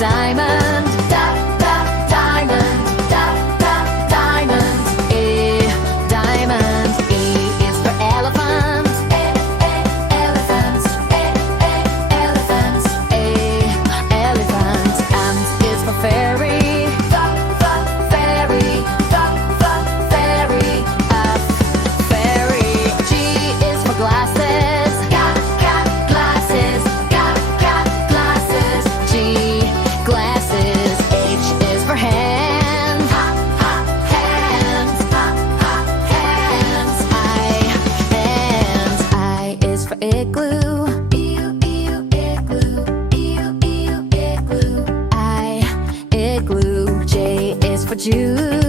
diamond. Diamond. Diamond. Diamond. E is for elephant. Elephant. Elephant. Elephant. M is for fairy. Fairy. Fairy. F. Fairy. G is for glasses. Glasses. Glasses. G. Glasses. H is for hand. Hands. Hands. I is for igloo. Igloo. Igloo. Igloo. J is for Jude.